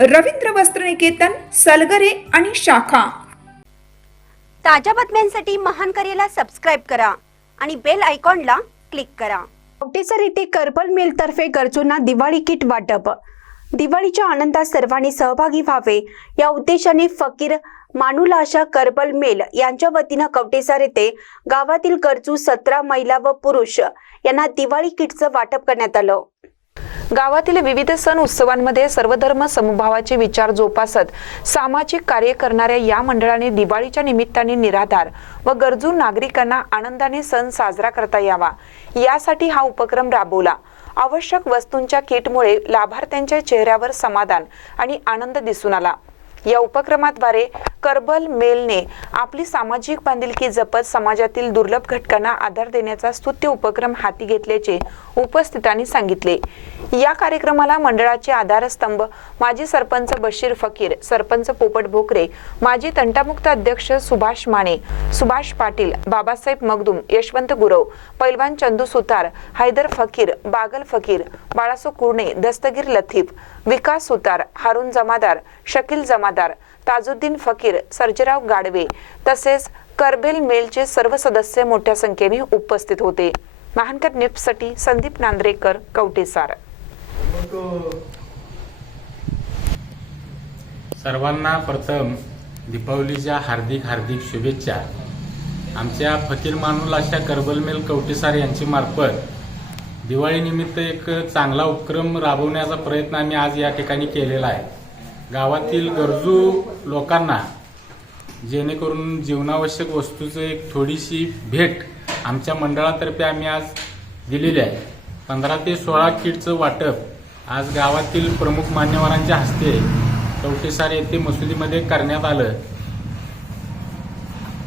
रवींद्र वस्त्रनिकेतन सलगरे आणि शाखा. ताज्या बातम्यांसाठी महान करेला सबस्क्राईब करा आणि बेल आयकॉनला क्लिक करा. कवटेसर येथे कर्बल मिलतर्फे गरजूंना दिवाळी किट वाटप. दिवाळीच्या आनंदात सर्वांनी सहभागी व्हावे या उद्देशाने फकीर मानुलाशा करबल मेल यांच्या वतीनं कवटेसर येथे गावातील गरजू सतरा महिला व पुरुष यांना दिवाळी किटचं वाटप करण्यात आलं. गावातील विविध सण उत्सवांमध्ये सर्वधर्म समभावाचे विचार जोपासत सामाजिक कार्य करणाऱ्या या मंडळाने दिवाळीच्या निमित्ताने निराधार व गरजू नागरिकांना आनंदाने सण साजरा करता यावा. यासाठी हा उपक्रम राबवला. आवश्यक वस्तूंच्या किटमुळे लाभार्थ्यांच्या चेहऱ्यावर समाधान आणि आनंद दिसून आला. या उपक्रमाद्वारे करबल मेलने आपली सामाजिक बांधिलकी जपत समाजातील दुर्लभ घटकांना आधार देण्याचा स्तुत्य उपक्रम हाती घेतल्याचे उपस्थितांनी सांगितले. या कार्यक्रमाला मंडळाचे आधारस्तंभ माजी सरपंच बशीर फकीर सरपंच पोपट भोकरे माजी तंटामुक्त अध्यक्ष सुभाष माने सुभाष पाटील बाबासाहेब मगदुम यशवंत गुरव पैलवान चंदू सुतार हैदर फकीर बागल फकीर बाळासो कुर्णे दस्तगीर लथीफ विकास सुतार हारून जमादार शकील जमादार ताजुद्दीन फकीर सर्जेराव गाडवे तसेच करबेल मेलचे सर्व सदस्य मोठ्या संख्येने उपस्थित होते. महानकर निप्ससाठी संदीप नांद्रेकर कवटेसार सर्वांना प्रथम दीपावलीच्या हार्दिक हार्दिक शुभेच्छा. आमच्या फकीर मानुलाच्या अशा करबलमेल कवटेसार यांची मार्फत दिवाळीनिमित्त एक चांगला उपक्रम राबवण्याचा प्रयत्न आम्ही आज या ठिकाणी केलेला आहे. गावातील गरजू लोकांना जेणेकरून जीवनावश्यक वस्तूचं एक थोडीशी भेट आमच्या मंडळातर्फे आम्ही आज दिलेली आहे. पंधरा ते सोळा किटचं वाटप आज गावातील प्रमुख मान्यवरांच्या हस्ते चौकेसार येथे मसुदीमध्ये करण्यात आलं.